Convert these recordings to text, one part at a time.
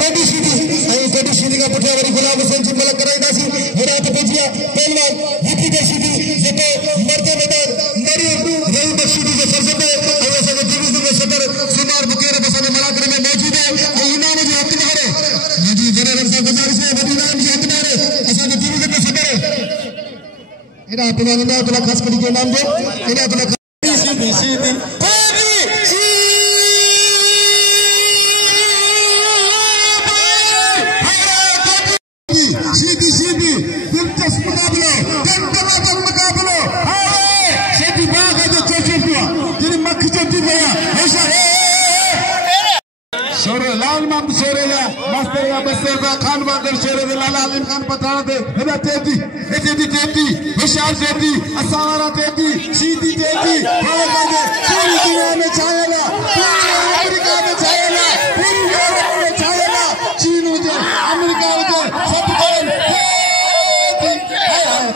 Teddy सीधी का पुठिया worry Ghulam Hussain जी मलक कराईंदासी हिदायत पेजिया पहलवान रिपीटर सीधी जेको मर्दे मैदान मरियम रही बख्शीदी जे फर्जंद है ऐं असांजे डिवीज़न में सदर सुमार बुकेर असांजे मलाकड़े में मौजूद है ऐं इनाम जो हक़दार है मुंहिंजी जनरल सां गुज़ारिश है वॾी इनाम जो हक़दार है असांजे डिवीज़न में सदर एॾा पहलवान इनायतुल्लाह ख़ासि कड़ी जो इनाम जो इनायतुल्लाह सीधी खान बहादुर शेर लाला अलीम खान पठान ते हेदा तेजी होशियार तेजी असावारा तेजी सीधी तेजी पूरी दुनिया में छायेगा पूरी अमेरिका में छायेगा पूरी यूरोप में छायेगा चीन हुजे अमेरिका हुजे सब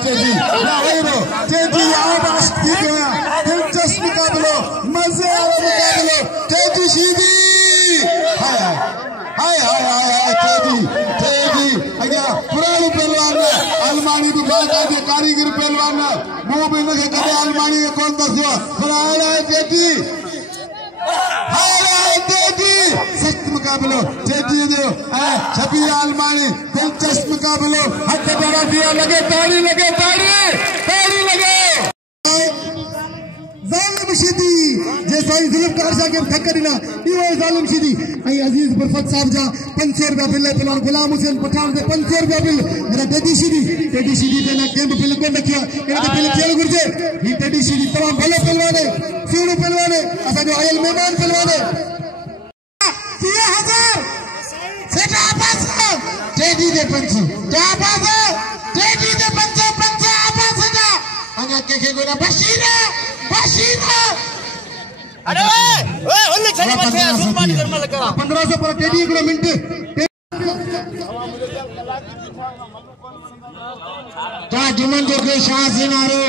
तेजी तेजी आवाज थी गया दिलचस्प मुकाबलो मजे वाला मुकाबलो तेजी सीधी हाय हाय हाय हाय तेजी पुराने पहलवान अलमानी दुकान का कारीगर पहलवान मुंह में लगे कदे अलमानी के कौन दसो पुराना है तेजी सख्त मुकाबलो तेजी दो छबी अलमानी दिलचस्प मुकाबलो हक बड़ा दिया लगे ताड़ी लगे जालिम सीधी जैसा ही जुल्फकार साहब के ठक्कर दिना ये जालिम सीधी आई अजीज बरफत साहब जा 500 रुपया बिल पहलवान गुलाम हुसैन पठान से 500 रुपया बिल मेरा टेडी सीधी ते ना कैंप बिल को रखिया इनके बिल खेल गुरजे ये टेडी सीधी तमाम भले पहलवान है सीढ़ू पहलवान है असा जो आयल मेहमान पहलवान है 3000 सेटा पास टेडी दे 500 क्या पास टेडी दे 500 आपस जा अन्या के गोरा बशीरा अरे ओए ओले चले बच्चे सुरमानी कर मल करा 1500 पर टेडी किलो मिनट ता जुमन जो के शाह सिनारो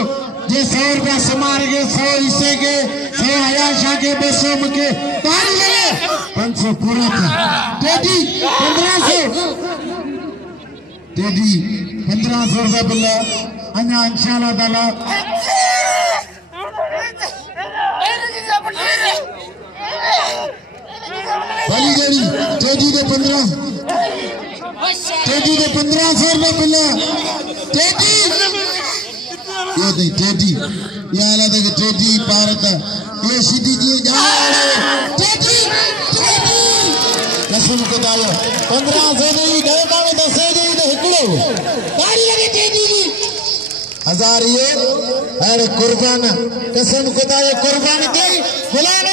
जे 100 रुपया समार के 100 हिस्से के 100 हजार शाह के 200 के तारी लगे 500 पूरा था टेडी 1500 रुपया बिल्ला अन्या इंशाअल्लाह ताला वाली गड़ी टेडी दे 1500 रुपया बिल्ला टेडी ये दे टेडी ये आला दे टेडी भारत ये सीधी जी जा टेडी कसम खुदायो 1500 नहीं गए माने 10 दे हिकड़ो ताड़ी लगे टेडी की 1000 ये अरे कुर्बान कसम खुदायो कुर्बान दे गुलाम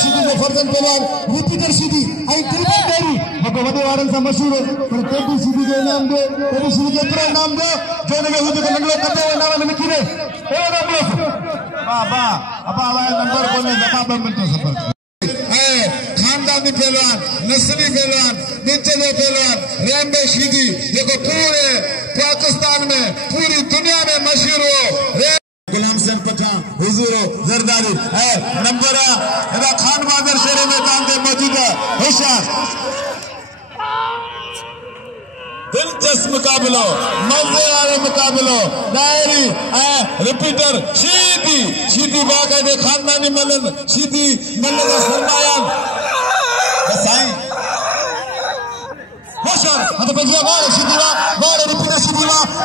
सीधी जो फर्जन पहलवान रिपीटर सीधी आई दिलबर डेरी मको वडे वारन सा मशहूर है पर टेडी सीधी जो इनाम दे टेडी सीधी के पूरा इनाम दे जो ने हुजे के लंगलो कते नाम में लिखी दे ए ना ब्रो बाबा अब आवा नंबर कोने जवाब मिनट सफर ए खानदानी पहलवान नस्ली पहलवान निचले पहलवान रेंबे सीधी देखो पूरे पाकिस्तान में पूरी दुनिया में मशहूर हो गुलाम हुसैन पठान हुजूर जरदारी है नंबर खान बहादुर शेर मैदान में मौजूद है होशियार दिलचस्प मुकाबलो मजे वाले मुकाबलो डायरी है रिपीटर सीधी बाकायदे खानदानी मलन सीधी मलन फरमायान बसाई होशियार हद बजिया बार सीधी बार रिपीटर सीधी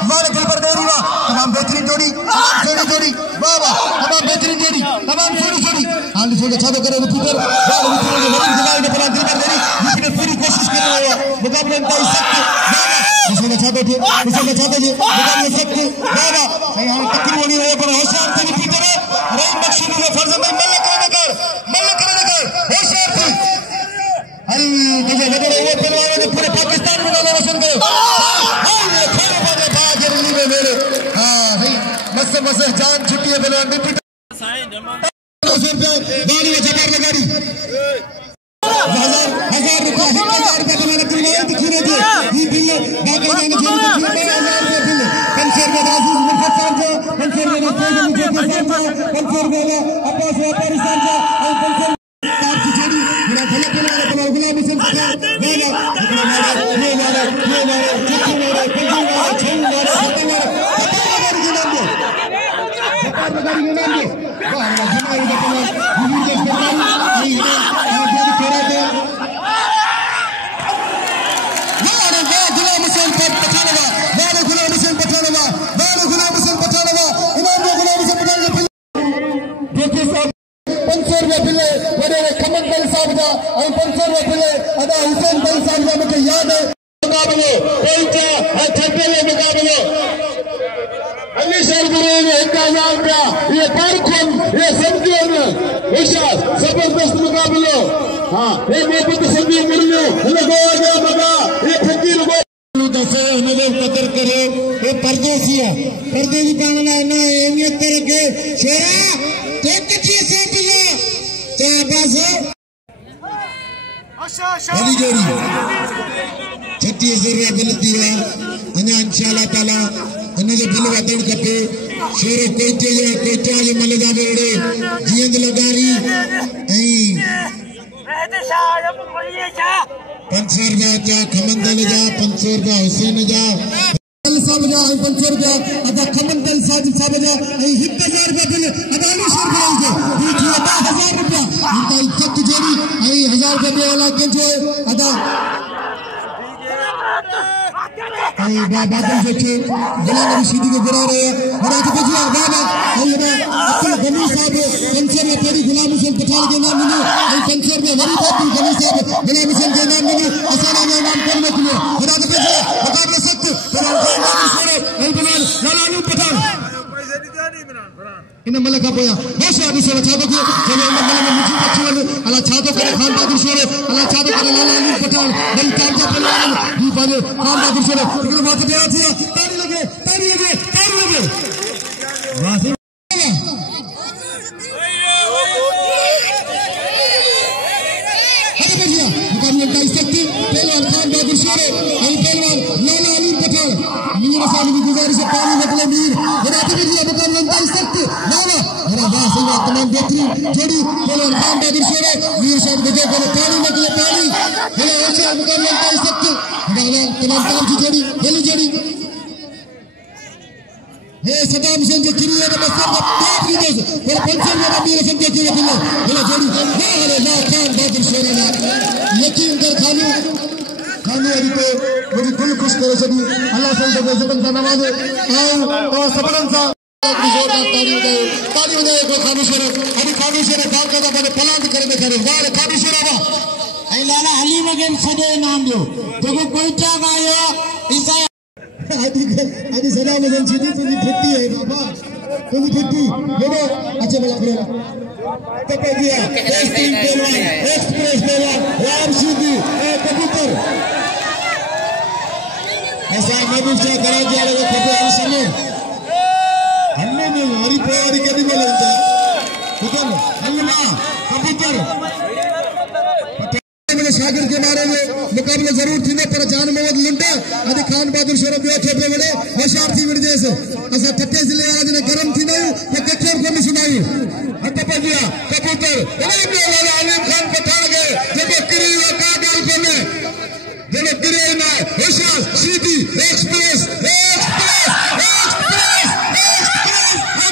बार दिलबर डेरी तमाम बेहतरीन जोड़ी बाबा तमाम बेहतरीन जोड़ी तमाम जोड़ी हाल छोड़े छादो करे रिपीटर बार रिपीटर ने बड़ी दिमाग में पड़ा दिलबर डेरी रिपीटर पूरी कोशिश कर रहा है मुकाबले में ताई सकते इसने छादो जी मुकाबले सकते बाबा सही हम तकरीर बनी रहे पर होशियार थे रिपीटर रही मकसूद ने फर्ज में मल्ल कर होशियार थे अरे मुझे लग रहा है पहलवान ने पूरे पाकिस्तान में नाम रोशन करो बस जान छुट्टी है पहलवान रिपीटर गाड़ी में जबर लगाड़ी 1000 रुपया तुम्हारा दिखी रहे थे ये बिल बाकी मैंने जो 1000 रुपया बिल 500 रुपया आजीज मुफत साहब को 500 रुपया अब्बास व्यापारी साहब को और 500 तार की जोड़ी मेरा भला पहलवान गुलाम हुसैन भाई साहब का मुझे याद है मुकाबले कोई क्या छठे में मुकाबले अली सर गुरु ने 1000 रुपया ये पारखुन ये समझो होशियार जबरदस्त मुकाबलो हाँ ये मोहब्बत संधी मुरलो लगो गया मगा ये फकीर को दसे नजर कदर करे ये परदेसिया परदेसी कानना ना अहमियत करके शेरा तो किसी से बिना क्या बस बड़ी जोड़ी 36,000 रुपया बिल दिया अन्य इंशाल्लाह ताला अन्य जो बिल वादन कपे शेर कोई ये मलदा बेड़े जियंद लगारी पंचर जा खमंदल जा 500 रुपया हुसैन जा साहब जा 500 रुपया अदा खमंदल साहब जा 1000 रुपया बिल अदाली सर भाई से 1000 रुपया इनका इज्जत जोड़ी 1000 रुपया वाला के जो अदा बाबा से गुलाम रशीदी के गिरा रहे हैं बड़ा के बजिया बाबा अब्दुल गनी साहब पंचर में पेरी गुलाम हुसैन पठान के नाम मिले पंचर में वरी अब्दुल गनी साहब गुलाम हुसैन के नाम मिले असाना ने नाम करने के लिए बड़ा के बजिया मुकाबले सख्त लालालू पठान इन मलका पोया होशियार दूसरा छातो के चले मलका में मुझे पछवाले अल्लाह छातो करे खान बहादुर शेरे अल्लाह छातो करे लालालू पठान बड़ी ताजा पहलवान ये पाले खान बहादुर शेरे इधर बात गया थी ताली लगे वाह अरे भैया मुकाबले का शक्ति पहलवान खान बहादुर शेरे और पहलवान लालालू पठान मीर साहब की गुजारिश है पानी निकले मीर बनाते भैया मुकाबले का शक्ति लाला अरे वाह सही बात तमाम बेहतरीन जोड़ी पहलवान खान बहादुर शेरे मीर साहब के देखो पानी निकले पानी हेलो अच्छा मुकाबले का शक्ति तमाम की जोड़ी पहली जोड़ी हे सदाम हुसैन के किरिया का बस्तर का पेट की दोस्त पर पंचर में मीर हुसैन के किरिया बिल्ला हेलो जोड़ी अरे वाह खान बहादुर शेरे ना यकीन कर खानू अभी तो मुझे दिल खुश करे सभी अल्लाह से जबन का नवाजे और सबरन सा ताली बजाए को खानू शेरे अभी खानू शेरे काम करता बने पलांट करने करे वाह खानू शेरे वाह ऐ लाला हलीम के सदे नाम दो देखो कोई क्या गायो इसा आदि सदा में सीधी तुझी फिट्टी है बाबा तुझी फिट्टी बोलो अच्छे बोला करो तपे दिया टेस्टिंग पहलवान एक्सप्रेस पहलवान राम सीधी कबूतर ऐसा महबूब शाह करा दिया लोग कबूतर आसने हमने में हरी प्यारी कभी में लेता कबूतर हल्ला कबूतर शागिर के बारे में मुकाबले जरूर थी पर जान मोहम्मद लुंडा आदि खान बहादुर शेर बिया ठेपे बड़े होशियार थी विड़ जैसे असा ठट्टे जिले आज ने गरम थी नहीं तो कचोर को सुनाई हट पे गया कबूतर इनाम ले लाला अलीम खान पठान गए देखो किरी का गाल को में देखो किरी ना होशियार सीधी एक्सप्रेस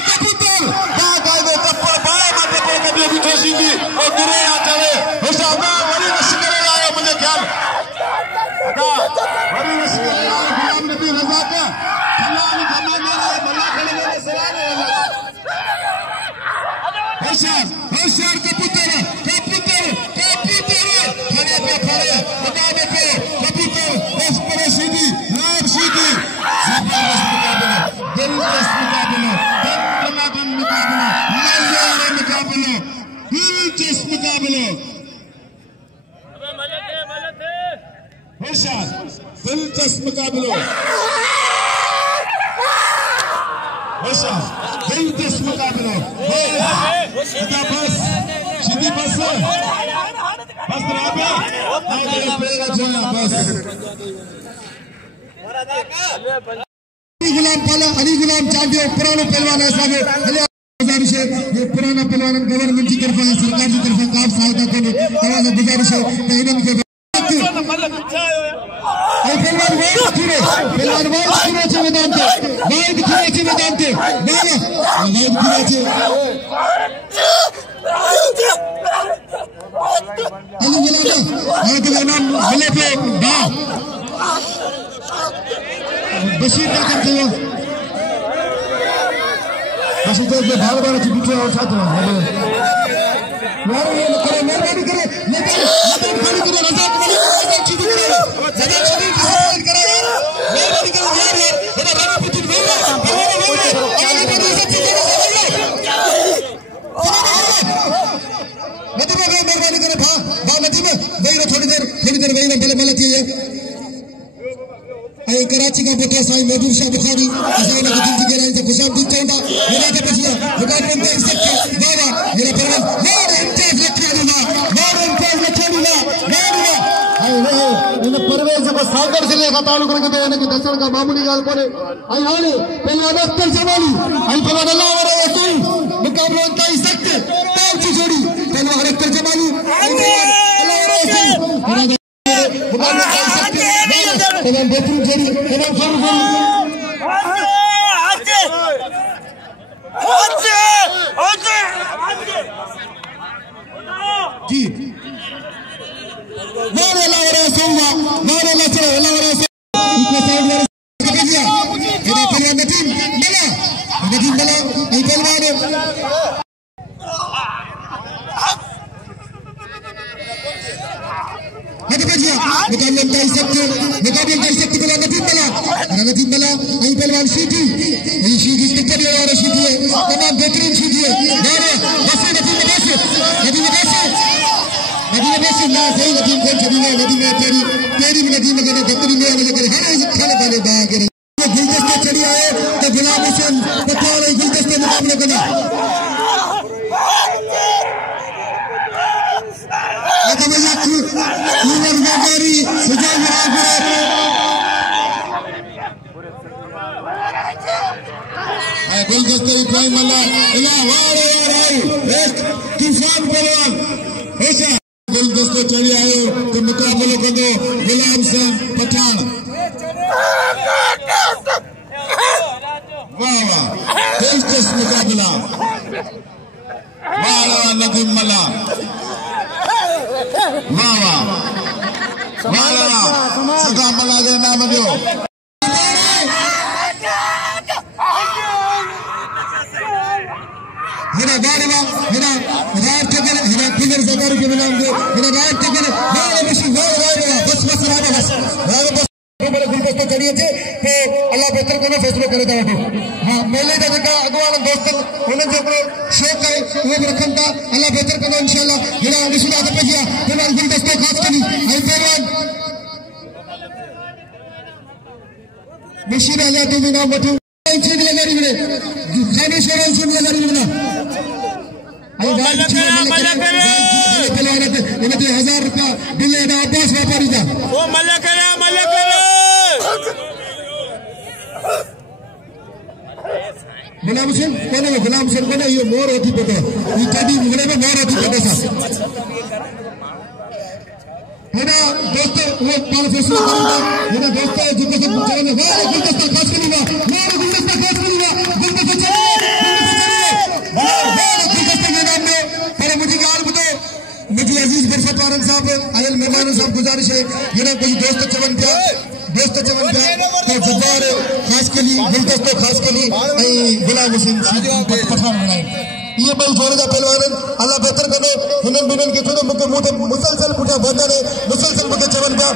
कबूतर का दे टप्पर बड़ा माथे पे कभी भी सीधी और किरी आ चले होशियार होशियार कबूतर खड़े पे मुकाबले पे कबूतर एक्सप्रेस सीधी लाभ सीधी दिलचस्प मुकाबला दिलचस्प मुकाबला होशियार दिलचस्प मुकाबला होशियार दिलचस्प मुकाबला बस सीधी बस राबे गुलाम पाला अली गुलाम चाहिए पुराना पहलवान ऐसा ये पुराना पहलवान गवर्नमेंट की तरफ है सरकार की तरफ काम सहायता को तमाम गुजारिश है पहलवान मैदान पे बशीर का करते हो बशीर तो भाग बार पीछे उठाते हो यार ये करो मेहरबानी करो थी है आई कराची का बेटा साईं महबूब शाह बुखारी असां उन खे दिल जी गहराई से खुशामदीद चवंदा हेॾा त बचिया मुक़ाबले में इज़त वाह मेरा परवान मोर इम्तियाज़ लखोड़ी इन परवेज़ जेको सागर ज़िले खां तालुक रखंदो आहे हिनखे दसण खां मामूली ॻाल्हि कोन्हे ऐं हाणे पहलवान अख्तर जमाली ऐं पहलवान अलावर रसूल मुक़ाबलो इंतहाई सख़्त टॉप जी जोड़ी पहलवान अख्तर जमाली ऐं अलावर रसूल मुक़ाबलो इंतहाई सख़्त तमाम बेहतरीन जोड़ी तमाम फॉर्म जी मोर अलावर रसूल मोर अलावर रसूल इतने साइड में दिया ये पहलवान नदीम बला ऐ पहलवान हट गया मुकाबले इंतहाई सख्त पहलवान नदीम बला ऐ पहलवान शीटी कितना भी और शीटी है तमाम बेहतरीन शीटी है नदीम ना सही नदीम को छड़ीने नदीम तेरी भी नदीम के धतरी में आने के हर एक खाने वाले बाग के गुलदस्ते चढ़ी आए तो गुलाम हुसैन पठान गुलदस्ते मुकाबले करना गुलदस्ते इब्राहिम अल्लाह एक तूफान पहलवान गुलदस्ते चढ़ी आयो तो मुकाबलो कंदो गुलाम हुसैन पठान वाह वाह दिलचस्प मुकाबला वाह वाह नदीम मला वाह वाह सदा मला जो नाम दियो हिना गाड़ीवा हिना रात के हिना फिगर जगारी के नाम दे हिना रात के वाह मशी वाह बस बड़े गुलदस्ते चढ़िए थे तो अल्लाह बेहतर को फैसलो करे था हाँ मेले का जेका अगवान दोस्त उन्हें जो शौक है वो भी रखन था अल्लाह बेहतर को इंशाल्लाह हिना निशुदा पे किया फिलहाल गुलदस्ते खास करी आई पहलवान मशीन आजाद तो नाम बटू चीज लगारी मिले खानेश्वर चीज लगारी मिलना आई बात पहलवान इन्हें 1000 रुपया दिले ना अब्बास व्यापारी था वो मल्ला करे गुलाम हुसैन कोने ये मोर होती पता ये कदी मुगले में मोर होती पता सा है ना दोस्तों वो पाल फैसला करूंगा है ना दोस्तों जितने सब चलेंगे वाह गुलदस्ता खास करूंगा वाह गुलदस्ता चलिए गुलदस्ते के नाम में पहले मुझे गाल बतो मुझे अजीज बरफत वारन साहब आयल मेहमान साहब गुजारिश है ये ना कोई दोस्त चवन था तो जब्बार खास के लिए गुलदस्तो खास के लिए गुलाम हुसैन पठान बनाए ये भाई जोड़े का पहलवान अल्लाह बेहतर करे हुनन बिनन के थोड़े मुके मुंह मुसलसल पुठा बंदने मुसलसल मुके चवन का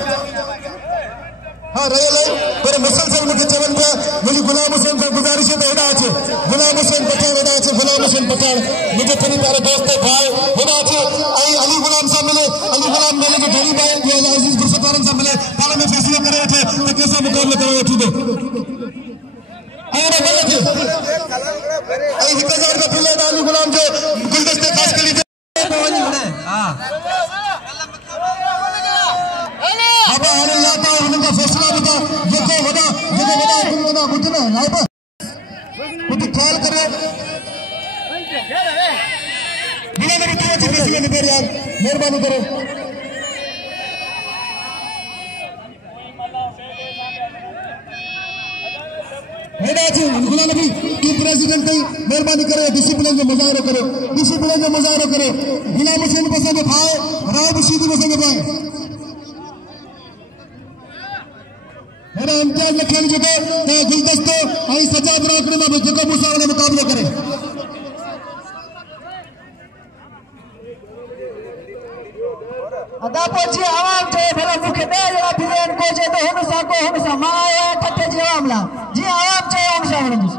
हाँ रहे ले पर मुसलसल मुके चवन का मुझे गुलाम हुसैन का गुजारिश है हेडा আছে गुलाम हुसैन पठान हेडा আছে गुलाम हुसैन पठान मुझे थोड़ी प्यारे दोस्त भाई हेडा আছে आई अली गुलाम साहब मिले अली गुलाम मेले के धनी भाई ये अजीज बरफत वारन साहब मिले ताला में फैसला करे थे तो कैसा मुकाबला करे उठी दो अरे बोले थे आई 1000 का पिले अली गुलाम जो गुलदस्ते खास के लिए हां अब अरे या तो उनका फैसला बता देखो बड़ा बुझना लाइब कुछ कॉल करे बिना मेरे तो फैसला नहीं कर यार मेहरबानी करो गुलाम नबी की प्रेसिडेंट कई मेहरबानी करे डिसिप्लिन जो मुजाहरा करो गुलाम हुसैन पसंद भाई राय बशीदी पसंद भाई है ना इम्तियाज लखन जो तो गुलदस्तो आई सजाद राकड़े में जो मुसावरे मुकाबले करे अदा पहुंची आवाम थे भला मुखे दे जरा फिरेन को जे तो हुन सा माया ठटे जे मामला जी आवाम थे हुन सा वणंदुस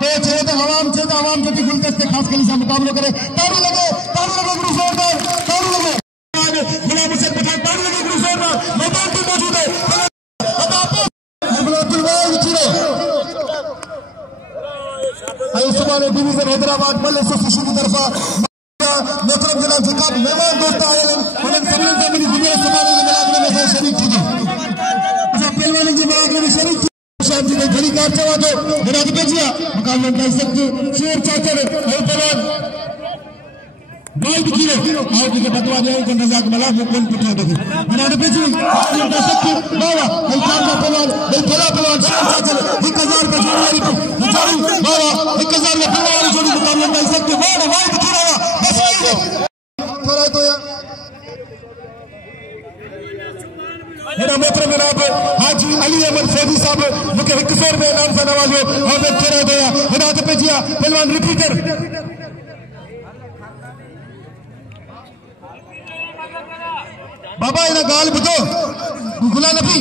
तो चाहिए तो आवाम के गुलदस्ते खास के लिए मुकाबला करे। ताली लगे गुरु जोरदार, ताली लगे गुलाम हुसैन पठान, ताली लगे गुरु जोरदार। मैदान पे मौजूद है डिवीजन हैदराबाद मल्ल एसोसिएशन की तरफा मोहतरम जनाब जिका मेहमान दोस्त आए उन्हें सबने मिली दुनिया समाने के मुलाकात में शरीक थी। अच्छा पहलवान जी मुलाकात में शरीक थी शाम जी ने घड़ी कार चवा दो मेरा तो बेजिया मुकाबला कर सकते शेर चाचा ने पहलवान बाल दिखिए आओ कि बतवा दे को नजाक मला वो कौन पिटा दे मेरा तो बेजी कर सकते बाबा भाई काम का पहलवान भाई बड़ा पहलवान शेर चाचा 1000 का जोड़ी को बेचारी बाबा 1000 का पहलवान जोड़ी मुकाबला कर सकते बाबा भाई दिखी रहा बस थोड़ा तो यार मेरा मोहतरम जनाब हाजी अली अहमद फौजी साहब मुझे 100 रुपए इनाम से नवाजो और मैं थोड़ा तो यार मेरा तो बेजिया पहलवान रिपीटर बाबा इना गाल बुझो गुला नबी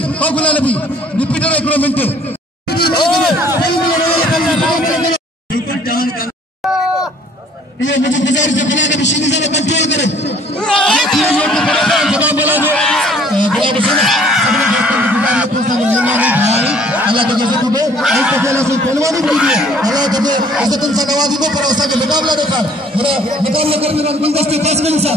रिपीटर एक मिनट ये मुझे गुजारिश है गुला नबी शीनी से कंट्रोल करे जवाब बोला दो गुलाम हुसैन अल्लाह के जैसे तू एक पहले से पहलवानी बोल दिया अल्लाह के इज्जत से नवाजी को परोसा के मुकाबला देखा मेरा मुकाबला करने का गुलदस्ते पास कर सा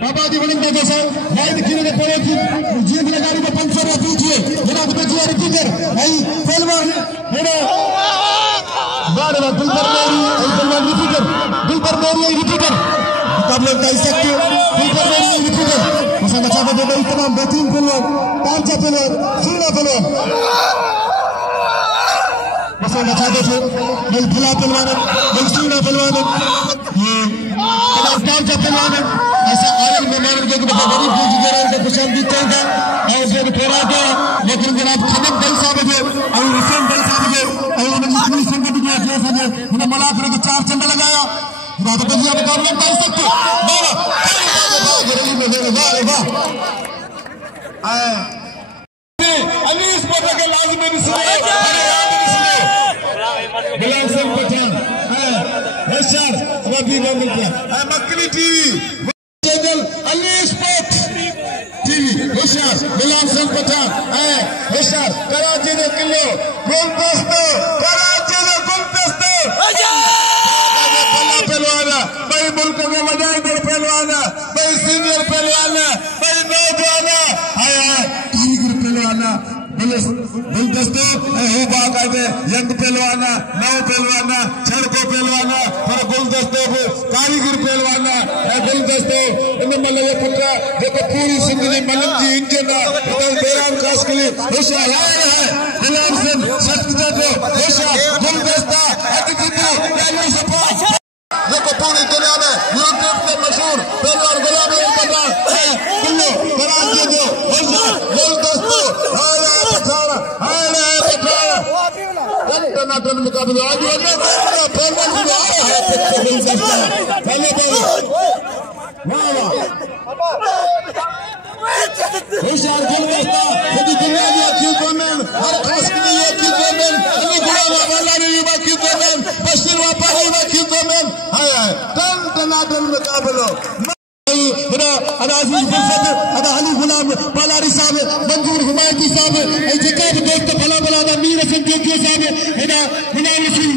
बाबा जी बड़े के साथ लाइट खीरे पड़े थी जीप लगारी को 500 रुपए दीजिए मेरा तो बेजिया रिपीटर आई पहलवान मेरा बार दिलबर मेरी पहलवान रिपीटर दिलबर मेरी रिपीटर मुकाबले कर सकते दिलबर मेरी रिपीटर मसा बचा दे तमाम बेहतरीन पहलवान कांचा पहलवान सुना पहलवान मसा बचा दे भाई भला पहलवान भाई सुना पहलवान ये कांचा पहलवान ऐसा आयल मेहमान को गरीब पूछ दे रहे हैं खुशाल दी था और जो थोड़ा था लेकिन जनाब खमक दल साहब जो और हुसैन दल साहब जो और मुस्लिम संगत के अखियां से उन्हें मलाक रे 4 चंदा लगाया रात को ये मुकाबला कर सकते वाह गरीब में वाह वाह अली इस पता के लाजिम में सुने गुलाम सिंह पठान होशियार रबी बंगल पे मक्खनी TV channel Ali sport TV Hoshiyar Ghulam Singh Pathan होशियार कराची के किलो गुलदस्ते कराची के गुलदस्ते पहलवान भाई मुल्क के वजाइदर पहलवान भाई सीनियर पहलवान भाई नौजवान कारीगर पहलवान गुलदस्ते हो बाकायदे यंग पहलवान नव पहलवान छड़को पहलवान पर गुलदस्ते कारीगर पहलवान गुलदस्ते इन मल्ल पुत्र देखो पूरी जिंदगी मलम जी इंजन बेरान खास के लिए होशियार है गुलाम सिंह शक्ति को होशियार गुलदस्ता देखो पूरी दुनिया में यूट्यूब से मशहूर पहलवान गुलाम पठान किलो कराची जो होशियार गुलदस्ते टनाटन मुकाबले आज पहलवान आ रहा है होशियार गुलदस्ता खुद दुनिया की क्यों कमेंट हर खास के लिए क्यों कमेंट अली गुलाम वाला ने भी क्यों कमेंट बशीर वापारी में क्यों कमेंट हाय टनाटन मुकाबले मेरा अनाजीज फुर्सत अदा अली गुलाम पालारी साहब मंजूर हुमायती साहब जिका भी दोस्त भला भला मीर हसन जोगिया साहब हेना गुलाम रसूल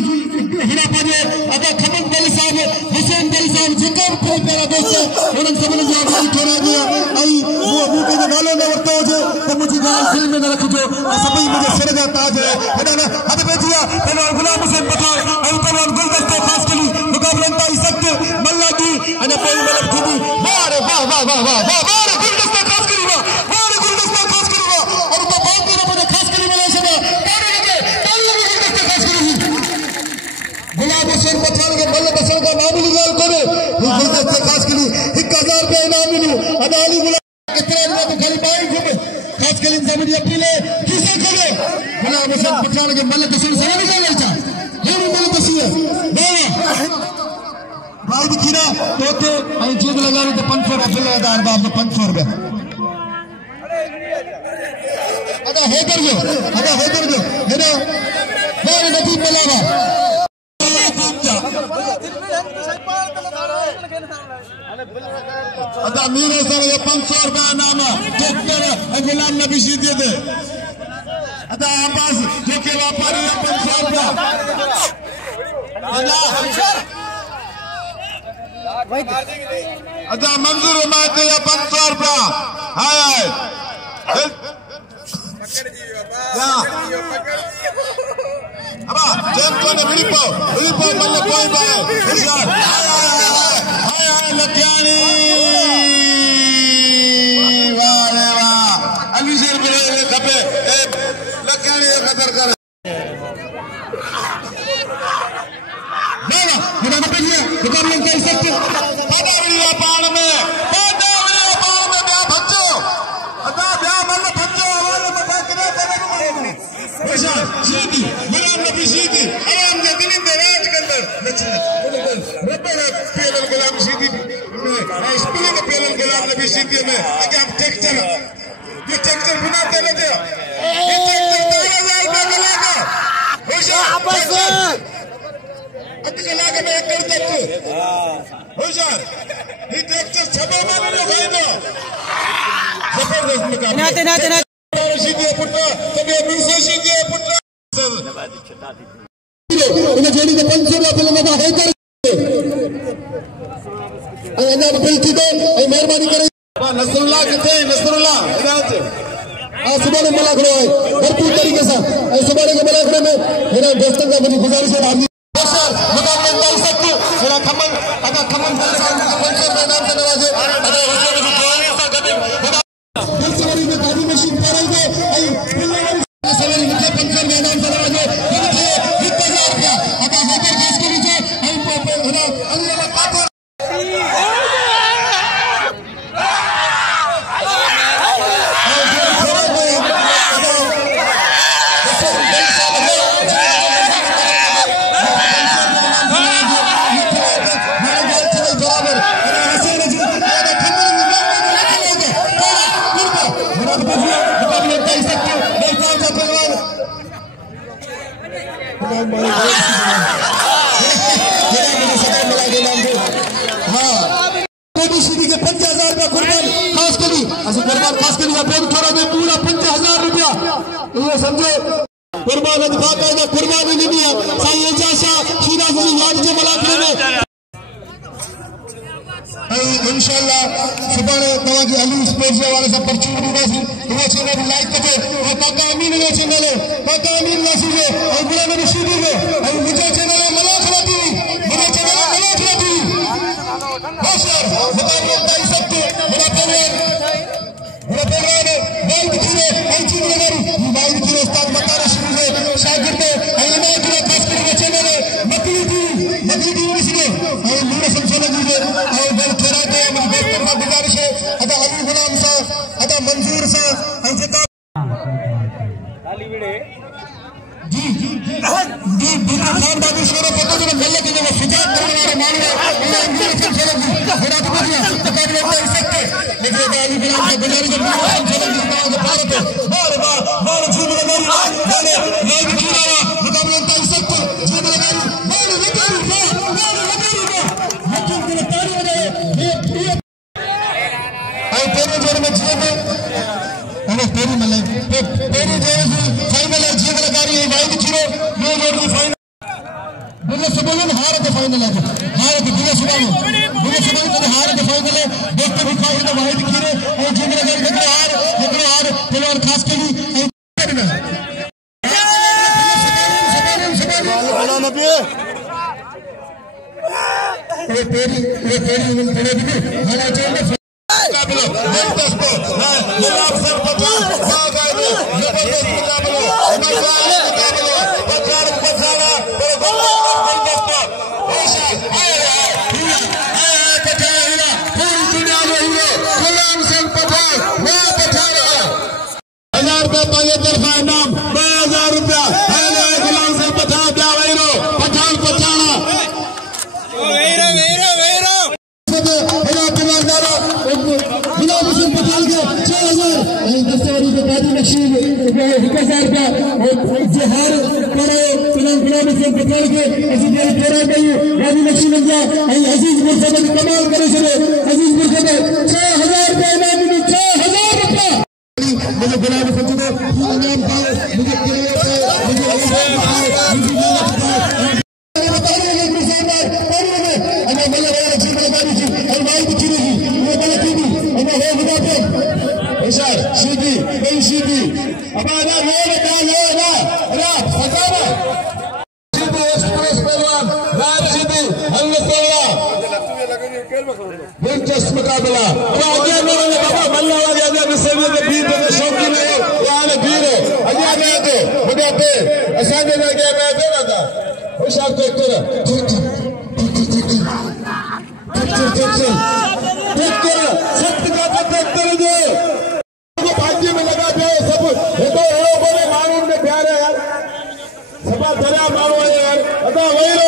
हेना पाजे अदा खमन बल साहब हुसैन बल साहब जिका भी मेरा दोस्त उन्हें सबने जवाब ठहरा दिया आई वो मुझे नालो न वरतो जो तो मुझे गाल फिल्म में न रखो सभी मुझे सरगा ताज है हेना हद बेजिया हेना गुलाम हुसैन पठान और पहलवान गुलदस्ते खास के लिए मुकाबला कर सकते मल्ला की अने कोई मतलब थी वाह रे वाह वाह वाह वाह वाह वाह रे गुलदस्ता खास करी वाह वाह रे गुलदस्ता खास करी वाह और तो बहुत दिनों बाद खास करी वाला सब ताली लगे गुलदस्ता खास करी गुलाब हुसैन पठान के बल्ले बसर का मामूली गाल करे गुलदस्ता खास करी 1000 रुपए इनाम मिलू अदाली गुलाब कितना लोग खाली बाई घूमे खास करी जमीन अपीले किसे करे गुलाब हुसैन पठान के बल्ले बसर से नहीं जाना ये बल्ले बसिए भाई दिखीना तोते आई जीत लगा रही तो 500 रुपए लगा बाप ने 500 रुपए अदा हो कर गयो है ना मेरे नबी मिलावा अदा मीरे सर 500 रुपए नाम doctor Ghulam Nabi she they दे अदा आवाज जो के व्यापारी 500 रुपए अदा मंजूर माते 500 रुपया हाय हाय अबा जेम को ने विड़ी पाओ मल्ले कोई बाय होशियार हाय हाय लखयानी वाह रे वाह अली शेर बिरे खपे लखयानी कदर कर मेरा बताइए दुकान में कह सकते पदावलिया पान में ब्याह बच्चो अदा ब्याह मन बच्चो वाले मता किने तने मारे बेशा सीधी मेरा नबी सीधी आराम दे दिन दे राज के अंदर नचने रब्बना पेलन गुलाम सीधी इस पे के पेलन गुलाम नबी सीधी में कि आप ट्रैक्टर ये ट्रैक्टर बनाते लेते ये ट्रैक्टर 3000 रुपए का लगा बेशा आपस अतके लागे में करते तू होशियार ये ट्रैक्टर छबो माने भाई दो जबरदस्त मुकाबला ना सीधे पुट्टा तबे दूसरे सीधे पुट्टा इन्हें जेडी के 500 रुपए में है कर अना बिल्टी दे मेहरबानी करे नसरुल्लाह किथे नसरुल्लाह इधर सुबह में मला खड़ो है भरपूर तरीके से सुबह के मला खड़े में मेरा दोस्तों का मेरी गुजारिश है मुकाबले में सकते मेरा खमन अदा खमन साहब का 500 रुपए नाम से नवाजे अदा हुसैन की दुआएं सा कभी दिलसवारी में गाड़ी में शीट कर रहे आई सवारी में 500 रुपए नाम से नवाजे 1000 रुपया अदा हैदर देश के नीचे आई अदा अल्लाह का काफर समझो कुर्बान बाकायदा कुर्बानी नहीं है साईं एजाशा शिराजी याद के मलाखने में इंशाल्लाह सुबह तवा की अली स्पोर्ट्स वाले सब परचून होगा वो चैनल लाइक करे और पाका अमीन ने चैनल पाका अमीन नासिर और बुरा नबी शीदी में और मुझे चैनल मलाखना टीवी मुझे चैनल मलाखना टीवी होशियार मुकाबले ताई सकते मेरा प्रोग्राम वाइड खीरे अंची नगर वाइड खीरे उस्ताद बताना शुरू है शागिर्द अल्लाह के खास करके चैनल मकली टीवी इसलिए और मुझे समझने दीजिए और बल थोड़ा तो हम बेहतर का गुजारिश है अदा अली गुलाम सा अदा मंजूर सा अंकिता खाली वीडियो जी खान बाबू शोर पता जो मिलने के लिए सुजात करने वाले मानव उन्हें इंग्लिश से चले थोड़ा तो बोलिए मुकाबले में सकते लेकिन अली गुलाम का गुजारिश है बार बार झूम लगा वाले लाइव खिलावा मुकाबले में सकते झूम लगा बाल लगा लेकिन के ताली बजाए ये आई तेरे जोर में जीत अरे तेरी मले तेरी जोर फाइनल जीत लगा रही है वाइड खिलो ये जोर की फाइनल बुले सुबह में हार के फाइनल है हार के बुले सुबह में हार के फाइनल है देखते भी फाइनल वाइड खिलो और जीत लगा के हार फिलहाल खास के लिए ये तेरी दिलचस्प मुकाबला शौकीन में लगा सब माण्हुनि में प्यार है यार सभा दरिया माण्हू है यार अदा वही रो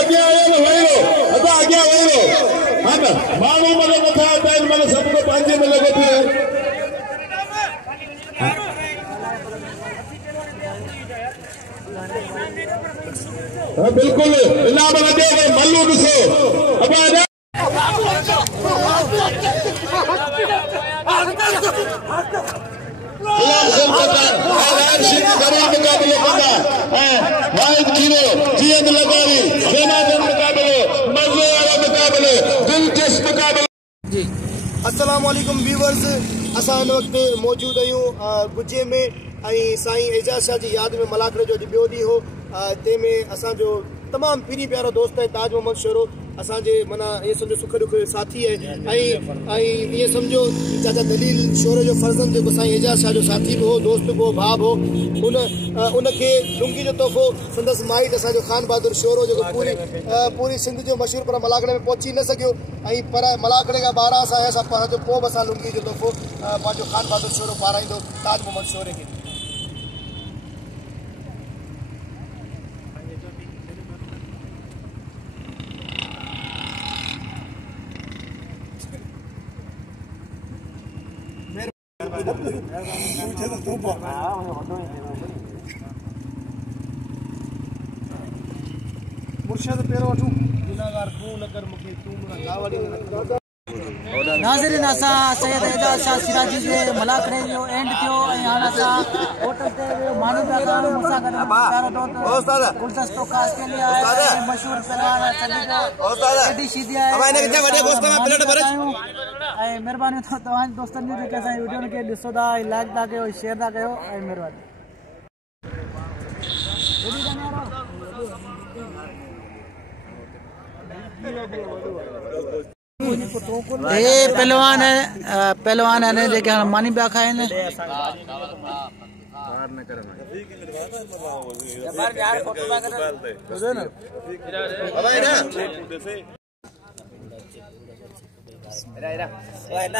अॻियां आयो अदा अॻियां वही रो माण्हू मन मथां अचा मन सबको पंहिंजे में लॻो पियो हाँ बिल्कुल इनाम लगे मल्लू ॾिसो अस्सलाम वालेकुम व्यूवर्स असां हिन वक़्तु मौजूद आहियूं गुजे में साईं एजाज शाह जी यादि में मलाखड़े जो ॿियो ॾींहुं हो तंहिंमें असांजो तमामु पीरी प्यारो दोस्त है ताज मोहम्मद शोरो असांजे माना ये समझो सुख दुख जो साथी है ये समझो चाचा दलील शोरो जो फर्जंद जो साईं एजाज शाह जो साथी भी हो दोस्त हो भाउ हो उनके लुंगी जो तोहफ़ो संदसि माइट असांजो खान बहादुर शोरो जो पूरी सिंध जो मशहूर पर मलाखड़े में पहुची न सकियो पर मलाखड़े का 12 सां असां पोइ बि असां लुंगी जो तोहफ़ो पंहिंजो खान बहादुर शोरो पाराईंदो ताज मोहम्मद शोरे के मुर्शद पेरो वठूं गुनाहगार तू न कर मूंखे तू गावड़ी नाज़रीन असां सैयद एजाज शाह सिराजी जे मलाखड़े जो एंड थियो ऐं हाणे असां होटल ते माण्हू पिया करणु मूंसां गॾु प्यारो दोस्त गुलदस्त टोका ऑस्ट्रेलिया आहे मशहूर सलवार सदी शीदी आहे ऐं महिरबानी तव्हांजे दोस्तनि जी जेके असांजी वीडियो खे ॾिसो था लाइक था कयो शेयर था कयो ऐं महिरबानी ये पहलवान है जेके मानी पिया खाइनि ना